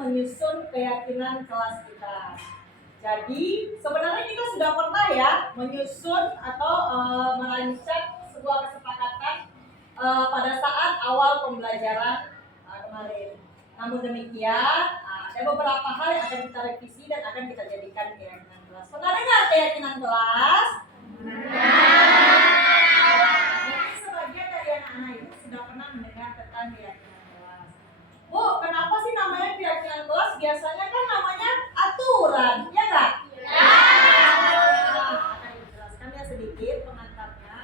menyusun keyakinan kelas kita. Jadi sebenarnya kita sudah pernah ya menyusun atau merancang sebuah kesepakatan pada saat awal pembelajaran kemarin. Namun demikian, ada beberapa hal yang akan kita revisi dan akan kita jadikan keyakinan kelas. Pernah dengar keyakinan kelas? Mungkin sebagian dari anak-anak itu sudah pernah mendengar tentang keyakinan kelas. Bu, kenapa sih namanya keyakinan kelas? Biasanya kan namanya aturan, ya nggak? Ya. Nah, akan dijelaskan ya sedikit pengantarnya.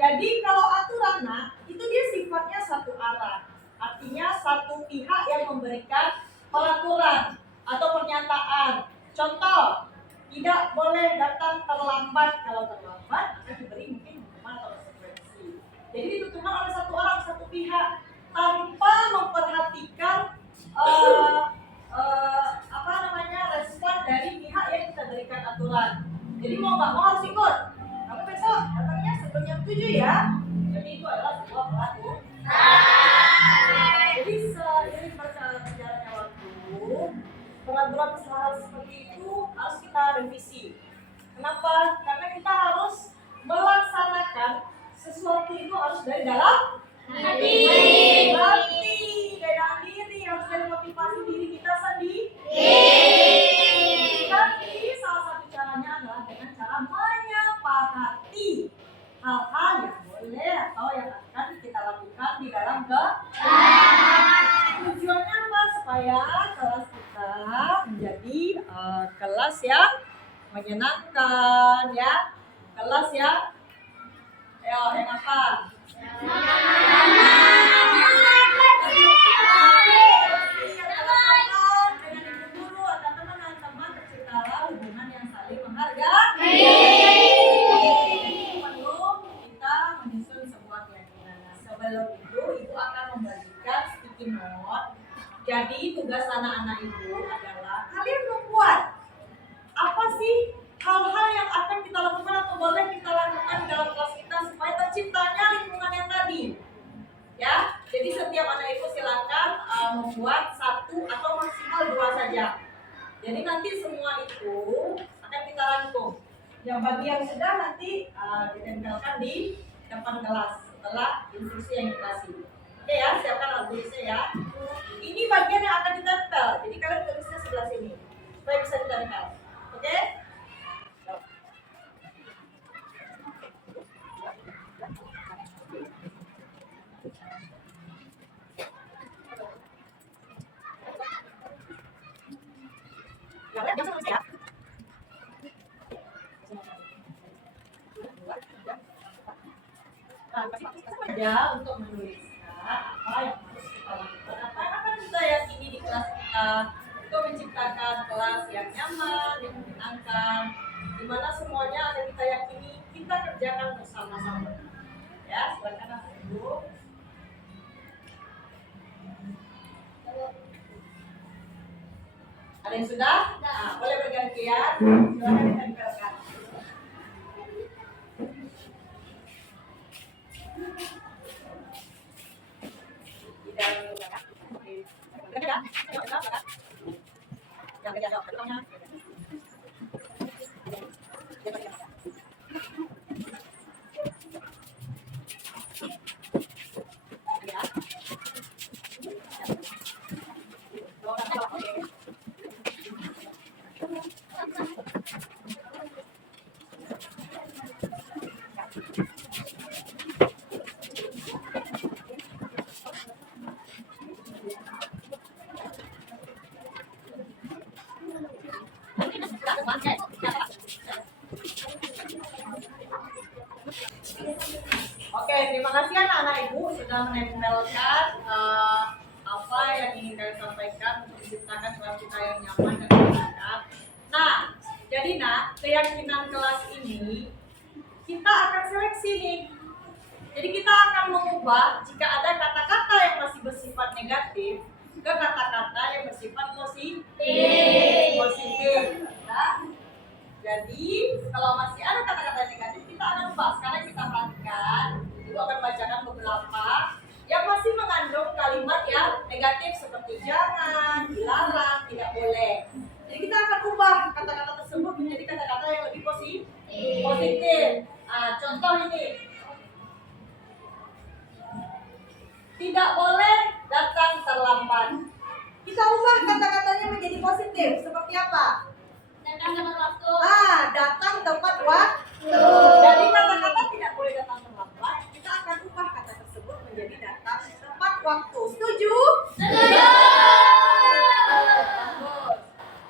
Jadi kalau aturan, itu dia sifatnya satu arah. Artinya satu pihak yang memberikan peraturan atau pernyataan. Contoh, tidak boleh datang terlambat. Kalau terlambat akan diberi mungkin hukuman atau konsekuensi. Jadi ditentukan oleh satu orang, satu pihak tanpa memperhatikan respon dari pihak yang kita berikan aturan. Jadi mau nggak mau harus ikut. Kamu besok datangnya sebelum jam 7 ya. Jadi itu adalah sebuah peraturan. Jadi seiring berjalannya waktu, peraturan hal seperti itu harus kita revisi. Kenapa? Karena kita harus melaksanakan sesuatu itu harus dari dalam hati, dari dalam diri, harus dari motivasi diri kita sendiri. Tapi salah satu caranya adalah dengan cara menyepakati hal-hal yang boleh atau yang akan kita lakukan di dalam tujuannya apa? Supaya kelas kita menjadi kelas yang menyenangkan, ya, kelas yang apa? Sebelum itu, ibu akan membagikan sticky note. Jadi tugas anak-anak ibu adalah kalian membuat apa sih hal-hal yang akan kita lakukan atau boleh kita lakukan di dalam kelas kita supaya terciptanya lingkungan yang tadi. Ya, jadi setiap anak ibu silakan membuat 1 atau maksimal 2 saja. Jadi nanti semua itu akan kita rangkum. Yang bagi yang sudah nanti ditempelkan di depan kelas setelah instruksi yang dikasih. Oke ya, siapkan alat tulisnya ya. Ini bagian yang akan ditempel. Jadi kalian tulisnya sebelah sini supaya bisa ditempel. Oke? Jangan tulis ya. Saja untuk menuliskan apa yang harus kita lakukan, apa yang akan kita yakini di kelas kita untuk menciptakan kelas yang nyaman, yang menyenangkan, di mana semuanya ada kita yakini kita kerjakan bersama-sama. Ya, silakan anak ibu. Ada yang sudah? Nah, boleh bergantian. Silakan ditempelkan. Oke, terima kasih anak-anak ibu sudah menempelkan apa yang ingin kalian sampaikan untuk menciptakan kelas kita yang nyaman dan menyenangkan. Nah, jadi keyakinan kelas ini kita akan seleksi nih. Jadi kita akan mengubah jika ada kata-kata yang masih bersifat negatif ke kata-kata yang bersifat positif. Nah, jadi kalau masih ada kata-kata negatif kita akan ubah. Sekarang kita perhatikan, ibu akan bacakan beberapa yang masih mengandung kalimat yang negatif seperti jangan, dilarang, tidak boleh. Jadi kita akan ubah kata-kata tersebut menjadi kata-kata yang lebih positif. Contoh ini, tidak boleh datang terlambat. Kita ubah kata-katanya menjadi positif. Seperti apa? Datang tepat waktu. Datang tepat waktu. Jadi kata-kata tidak boleh datang terlambat, kita akan ubah kata tersebut menjadi datang tepat waktu. Setuju? Setuju. Bagus.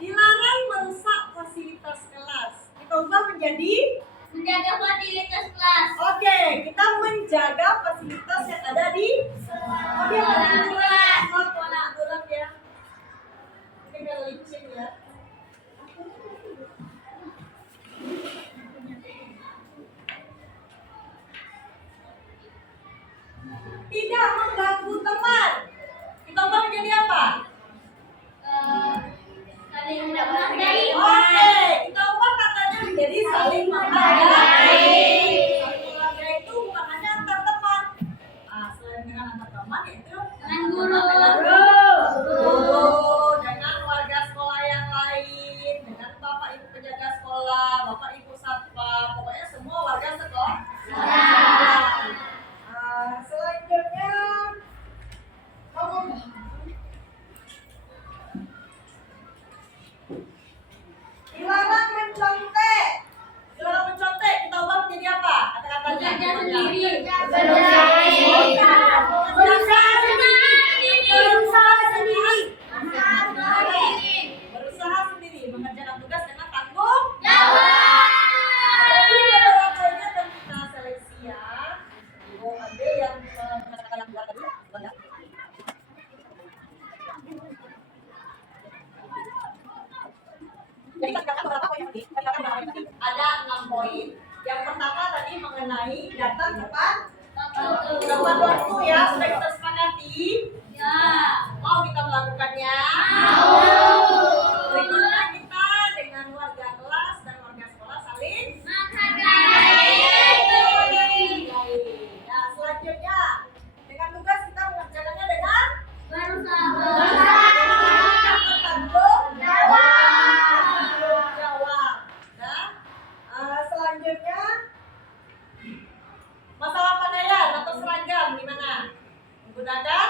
Dilarang merusak fasilitas kelas. Kita ubah menjadi Menjaga fasilitas kelas. oke, kita menjaga fasilitas yang ada di kelas. Kurang ya. Ini kalau licin ya. Tidak mengganggu teman. Kita ubah menjadi apa? Saling menghargai. Oke, kita ubah katanya menjadi saling menghargai. Saling menghargai itu bukan hanya antar teman. Selain dengan antar teman yaitu Dengan guru. Dengan warga sekolah yang lain, dengan bapak ibu penjaga sekolah, bapak ibu satpam, pokoknya semua warga sekolah. Selanjutnya dilarang mencontek. Dilarang mencontek, kita ubah menjadi apa? Kata-katanya. Belajar sendiri. Berusaha sendiri, mengerjakan tugas dengan tanggung jawab. Jadi beberapa ini akan kita seleksi ya. Ibu ambil yang kata-kata yang buat tadi. Jadi kita katakan beberapa poin tadi. Ada 6 poin. Yang pertama tadi mengenai datang tepat waktu ya. Sudah kita sepakati? Ya. Mau kita melakukannya? Berikutnya kita dengan warga kelas dan warga sekolah saling Menghargai. Nah, selanjutnya dengan tugas kita mengerjakannya dengan Berusaha. bertanggung jawab. Nah, selanjutnya masalah pakaian atau seragam gimana? Menggunakan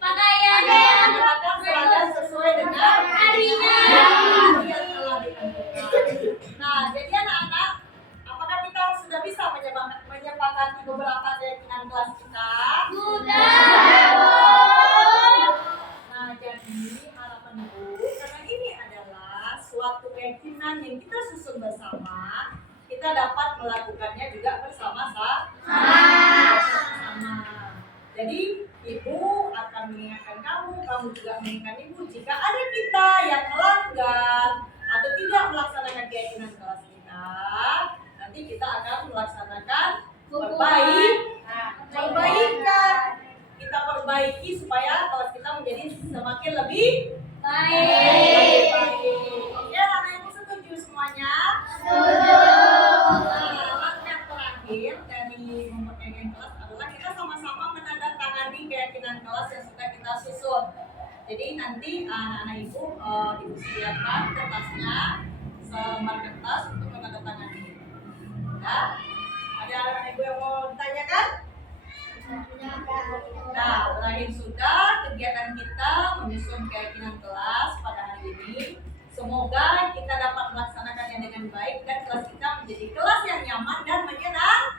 Pakaian menggunakan seragam sesuai dengan harinya. hari yang telah ditentukan. Nah, jadi anak-anak, apakah kita sudah bisa menyepakati beberapa keyakinan kelas kita? Nah, jadi harapan ibu, karena ini adalah suatu keyakinan yang kita susun bersama, kita dapat melakukannya juga bersama-sama. Jadi ibu akan mengingatkan kamu, kamu juga mengingatkan ibu jika ada kita yang melanggar atau tidak melaksanakan keyakinan kelas kita, nanti kita akan melaksanakan perbaikan. Kita perbaiki supaya kelas kita menjadi semakin lebih Baik. Oke, anak ibu setuju semuanya? Langkah yang terakhir dari memperbaiki kelas adalah kita sama-sama menandatangani keyakinan kelas yang sudah kita susun. Jadi nanti anak-anak ibu siapkan kertasnya, selembar kertas untuk menandatangani. Ya? Ada anak ibu yang mau ditanyakan? Nah, terakhir sudah kegiatan kita menyusun keyakinan kelas pada hari ini. Semoga kita dapat melaksanakannya dengan baik dan kelas kita menjadi kelas yang nyaman dan menyenangkan.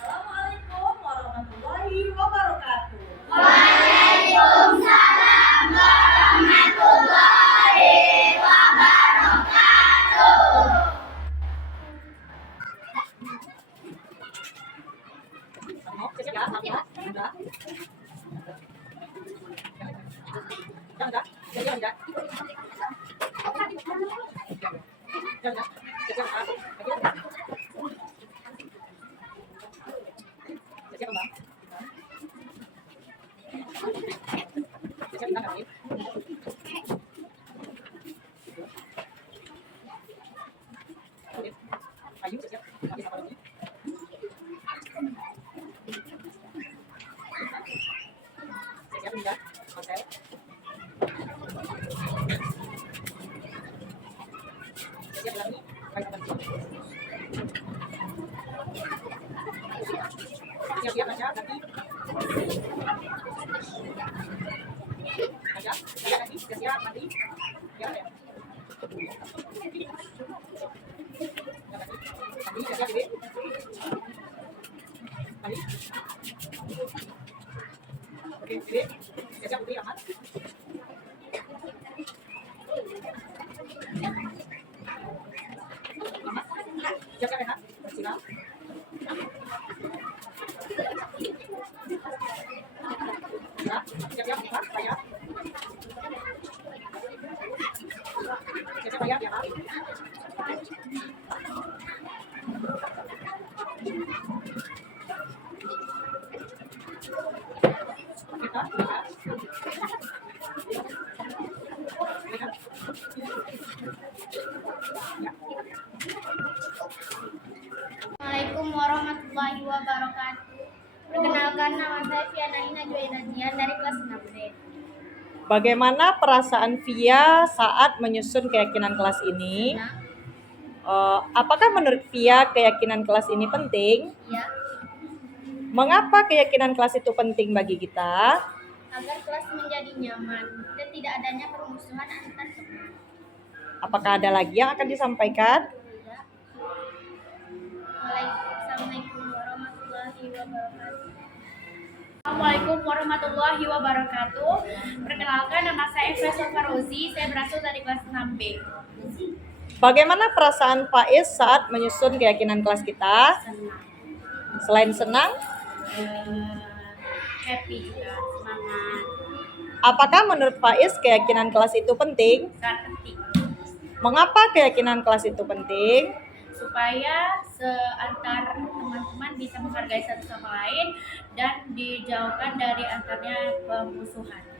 Assalamualaikum warahmatullahi wabarakatuh. Waalaikumsalam warahmatullahi wabarakatuh. Ayo, lagi. Ada lagi, siap-siap mandi. Ya, ya. Mandi, siap-siap, Bebe. Mandi. Oke, Bebe. Siap-siap, Putri, aman. Mama, siap-siap, Rehat. Siap. Ya, siap-siap, Pak, bayar. Siap-siap bayar ya, Pak. Oke, Pak, silakan. Silakan. Ya. Assalamualaikum warahmatullahi wabarakatuh. Perkenalkan, nama saya Fiana Najwa Najian dari kelas 6B. Bagaimana perasaan Via saat menyusun keyakinan kelas ini? Nah, Apakah menurut Via keyakinan kelas ini penting? ya, Mengapa keyakinan kelas itu penting bagi kita? agar kelas menjadi nyaman dan tidak adanya permusuhan antar teman. Apakah ada lagi yang akan disampaikan? Ya. Assalamualaikum warahmatullahi wabarakatuh. Assalamualaikum warahmatullahi wabarakatuh. Perkenalkan, nama saya Efresa Farozi. Saya berasal dari kelas 6B. Bagaimana perasaan Faiz saat menyusun keyakinan kelas kita? Senang, Selain senang, happy juga, semangat, apakah menurut Faiz keyakinan kelas itu penting? sangat penting. Mengapa keyakinan kelas itu penting? Supaya seantar teman-teman bisa menghargai satu sama lain dan dijauhkan dari antarnya pemusuhan.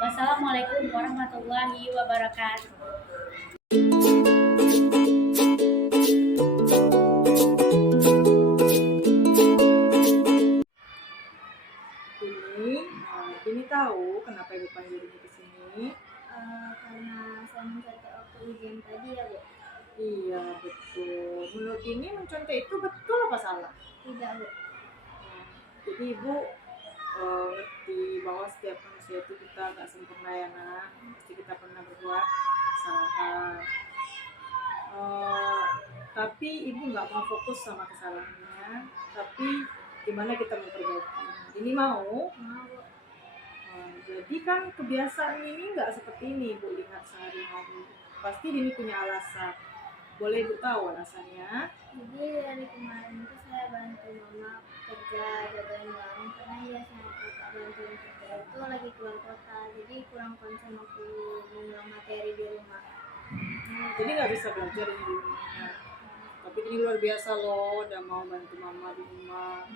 Wassalamualaikum warahmatullahi wabarakatuh. Ini tahu kenapa Ibu panggil ini ke sini? Karena saya mencatat waktu ujian tadi ya, Bu. Iya, betul. Menurut ini mencontoh itu betul apa salah? Tidak, Bu. Jadi Ibu ngerti bahwa setiap manusia itu kita nggak sempurna ya, Nak. Pasti kita pernah berbuat kesalahan. Tapi Ibu nggak mau fokus sama kesalahannya, tapi gimana kita memperbaiki. Ini mau. Mau, Bu. Jadi kan kebiasaan ini nggak seperti ini Bu lihat sehari-hari. Pasti ini punya alasan. Boleh Ibu tahu alasannya? Jadi dari kemarin itu saya bantu mama kerja jagain warung karena ya sama kakak bantuin kerja itu lagi keluar kota, jadi kurang konsen waktu mengulang materi di rumah. Jadi nggak bisa belajar ini di rumahnya. Tapi ini luar biasa loh, udah mau bantu mama di rumah.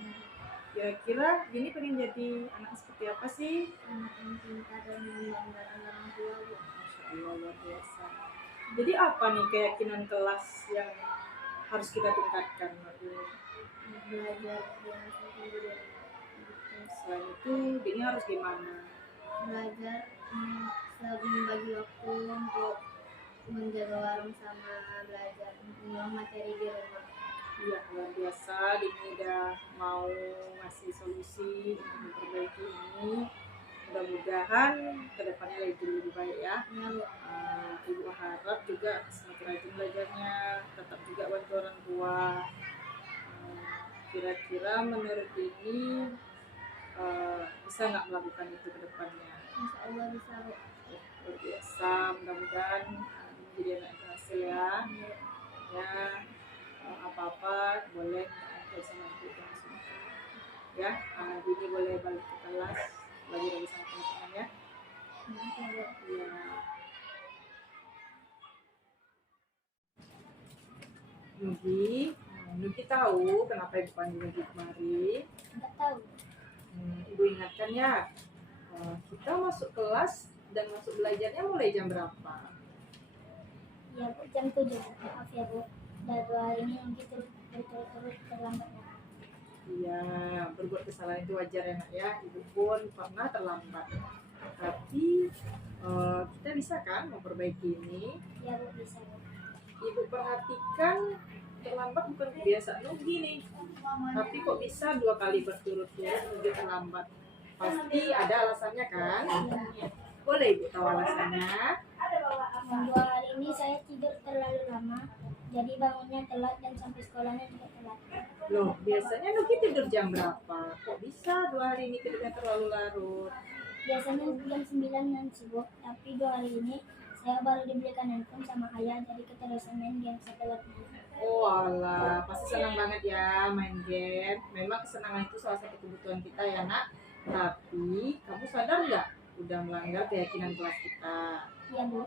Kira-kira Dini pengen jadi anak seperti apa sih? Anak yang pintar dan membanggakan orang tua, Bu. Masya Allah, luar biasa. Jadi apa nih keyakinan kelas yang harus kita tingkatkan? Belajar dengan sendiri. Selain itu, Dini harus gimana? Belajar membagi waktu untuk menjaga warung sama belajar mengulang materi di rumah. Iya, luar biasa. Dini udah mau ngasih solusi untuk memperbaiki ini. Mudah-mudahan kedepannya lebih baik ya. Ya, Bu. Ibu harap juga semakin rajin belajarnya, tetap juga bantu orang tua. Kira-kira menurut ini bisa nggak melakukan itu ke depannya? Insya Allah bisa, Bu. Luar biasa, mudah-mudahan menjadi anak yang berhasil ya. Ya, apa-apa boleh minta sama ibu langsung. Ya, Dini boleh balik ke kelas lagi sama teman-teman ya. Iya. Nugi tahu kenapa Ibu panggil Nugi kemari? Enggak tahu. Ibu ingatkan ya, kita masuk kelas dan masuk belajarnya mulai jam berapa? Ya, Bu, jam 7. Maaf ya, Bu. Udah 2 hari ini yang gitu berturut-turut terlambat. Iya, berbuat kesalahan itu wajar ya Nak ya. Ibu pun pernah terlambat. Tapi kita bisa kan memperbaiki ini? Ya, Bu, bisa, Bu. Ibu perhatikan terlambat bukan kebiasaan Nugi nih. Tapi kok bisa 2 kali berturut-turut Nugi terlambat? Pasti ada alasannya kan? Boleh Ibu tahu alasannya? Yang 2 hari ini saya tidur terlalu lama, jadi bangunnya telat dan sampai sekolahnya juga telat. Loh, biasanya Nugi tidur jam berapa? Kok bisa 2 hari ini tidurnya terlalu larut? Biasanya jam 9 dan sibuk, tapi 2 hari ini saya baru dibelikan handphone sama ayah, jadi keterusan main game sampai telat. Oh alah, pasti senang banget ya main game. Memang kesenangan itu salah satu kebutuhan kita ya nak. Tapi kamu sadar nggak udah melanggar keyakinan kelas kita? Iya Bu,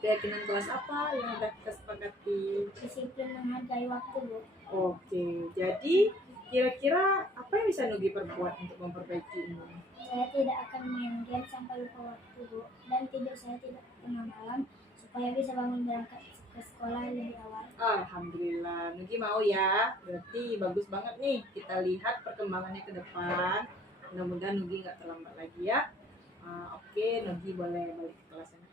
Keyakinan kelas apa yang udah kita sepakati? disiplin menghargai waktu Bu. Oke, jadi kira-kira apa yang bisa Nugi perbuat untuk memperbaiki ini? Saya tidak akan main game sampai lupa waktu Bu, dan tidur saya tidak tengah malam supaya bisa bangun berangkat ke sekolah lebih awal. Alhamdulillah, Nugi mau ya. Berarti bagus banget nih. Kita lihat perkembangannya ke depan. Mudah-mudahan Nugi nggak terlambat lagi ya. Oke, Nugi boleh balik ke kelasnya.